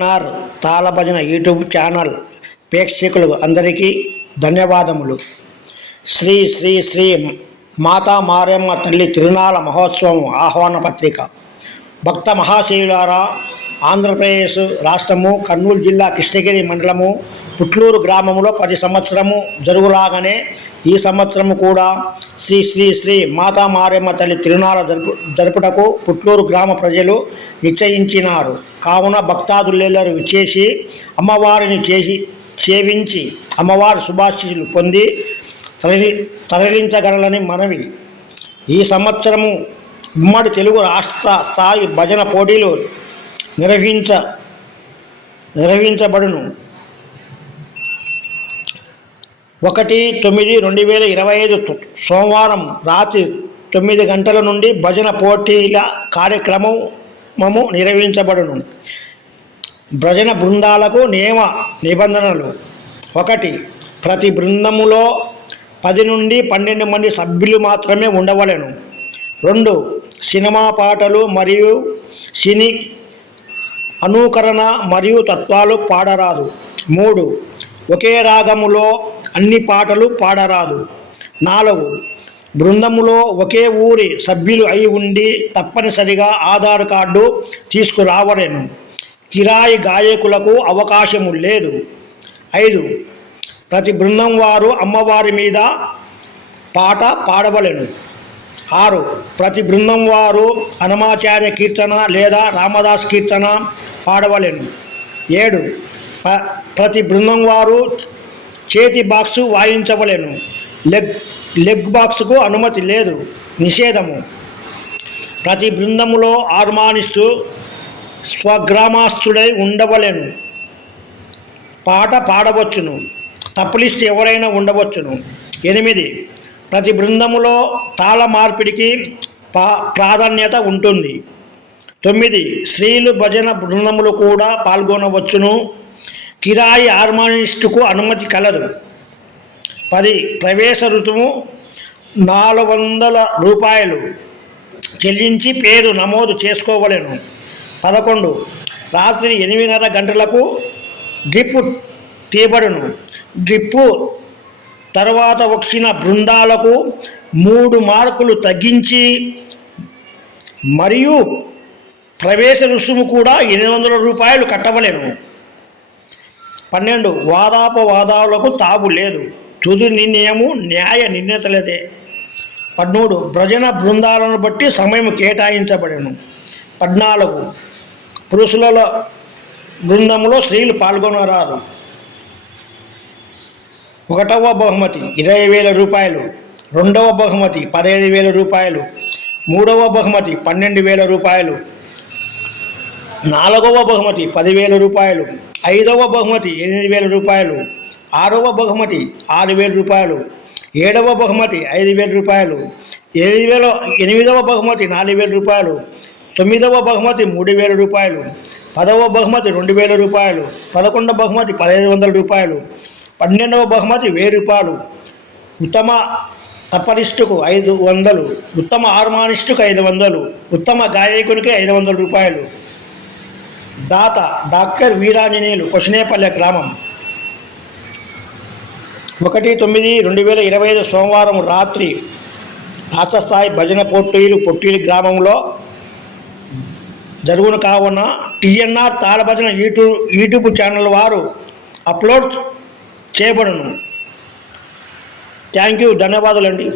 నార్ తాళభజన YouTube channel ప్రేక్షకులు అందరికీ ధన్యవాదములు. శ్రీ శ్రీ శ్రీ మాతా మారమ్మ తల్లి తిరునాళ మహోత్సవం ఆహ్వాన పత్రిక. భక్త మహాశివులారా ఆంధ్రప్రదేశ్ రాష్ట్రము కర్నూలు జిల్లా కృష్ణగిరి మండలము పుట్లూరు గ్రామంలో ప్రతి సంవత్సరము జరుగులాగానే ఈ సంవత్సరము కూడా శ్రీ శ్రీ శ్రీ మాతా మారేమ్మ తల్లి తిరునాళ జరుపు జరుపుటకు పుట్లూరు గ్రామ ప్రజలు నిశ్చయించినారు. కావున భక్తాదులెల్లరూ విచ్చేసి అమ్మవారిని చేసి సేవించి అమ్మవారి శుభాశీలు పొంది తరలి తరలించగలలని మనవి. ఈ సంవత్సరము ఉమ్మడి తెలుగు రాష్ట్ర స్థాయి భజన పోటీలు నిర్వహించ నిర్వహించబడును. ఒకటి తొమ్మిది రెండు వేల ఇరవై ఐదు సోమవారం రాత్రి తొమ్మిది గంటల నుండి భజన పోటీల కార్యక్రమము నిర్వహించబడును. భజన బృందాలకు నియమ నిబంధనలు. ఒకటి ప్రతి బృందములో పది నుండి పన్నెండు మంది సభ్యులు మాత్రమే ఉండవలెను. రెండు సినిమా పాటలు మరియు సినీ అనుకరణ మరియు తత్వాలు పాడరాదు. మూడు ఒకే రాగములో అన్ని పాటలు పాడరాదు. నాలుగు బృందములో ఒకే ఊరి సభ్యులు అయి ఉండి తప్పనిసరిగా ఆధార్ కార్డు తీసుకురావలేను కిరాయి గాయకులకు అవకాశము లేదు. ఐదు ప్రతి బృందం వారు అమ్మవారి మీద పాట పాడవలను. ఆరు ప్రతి బృందం వారు హనుమాచార్య కీర్తన లేదా రామదాస్ కీర్తన పాడవలెను. ఏడు. ప- ప్రతి బృందం వారు చేతి బాక్సు వాయించవలెను. లెగ్ లెగ్ బాక్సుకు అనుమతి లేదు. నిషేధము. ప్రతి బృందములో ఆర్మానిస్తూ స్వగ్రామాస్తుడై ఉండవలెను. పాట పాడవచ్చును. తప్పులిస్ట్ ఎవరైనా ఉండవచ్చును. ఎనిమిది. ప్రతి బృందములో తాళ మార్పిడికి పా ప్రాధాన్యత ఉంటుంది. తొమ్మిది స్త్రీలు భజన బృందములు కూడా పాల్గొనవచ్చును. కిరాయి హార్మోనిస్టుకు అనుమతి కలదు. పది ప్రవేశ ఋతువు నాలుగు వందల రూపాయలు చెల్లించి పేరు నమోదు చేసుకోవలెను. పదకొండు రాత్రి ఎనిమిదిన్నర గంటలకు డ్రిప్ తీయబడును. డ్రిప్పు తర్వాత వచ్చిన బృందాలకు మూడు మార్కులు తగ్గించి మరియు ప్రవేశ రుసుము కూడా ఎనిమిది వందల రూపాయలు కట్టవలేను. పన్నెండు వాదాపవాదాలకు తావు లేదు. తుది నిర్ణయము న్యాయ నిర్ణేతలదే. పద్మూడు భజన బృందాలను బట్టి సమయం కేటాయించబడెను. పద్నాలుగు పురుషుల బృందంలో స్త్రీలు పాల్గొనరాదు. ఒకటవ బహుమతి ఇరవై వేల రూపాయలు. రెండవ బహుమతి పదహైదు వేల రూపాయలు. మూడవ బహుమతి పన్నెండు వేల రూపాయలు. నాలుగవ బహుమతి పదివేల రూపాయలు ఐదవ బహుమతి ఎనిమిది వేల రూపాయలు ఆరవ బహుమతి ఆరు వేల రూపాయలు ఏడవ బహుమతి ఐదు వేల రూపాయలు ఎనిమిది వేల ఎనిమిదవ బహుమతి నాలుగు వేల రూపాయలు తొమ్మిదవ బహుమతి మూడు వేల రూపాయలు పదవ బహుమతి రెండు వేల రూపాయలు పదకొండవ బహుమతి పదహైదు వందల రూపాయలు పన్నెండవ బహుమతి వెయ్యి రూపాయలు. ఉత్తమ తపరిస్టుకు ఐదు వందలు ఉత్తమ హార్మానిస్టుకు ఐదు వందలు ఉత్తమ గాయకునికి ఐదు వందల రూపాయలు. దాత డాక్టర్ వీరాంజనేయులు కొసనేపల్లె గ్రామం. ఒకటి తొమ్మిది రెండు వేల ఇరవై ఐదు సోమవారం రాత్రి రాష్ట్రస్థాయి భజన పొట్టీలు పొట్టీలు గ్రామంలో జరుగును కావున టిఎన్ఆర్ తాళభజన యూట్యూబ్ యూట్యూబ్ ఛానల్ వారు అప్లోడ్ చేయబడును. థ్యాంక్ యూ ధన్యవాదాలండి.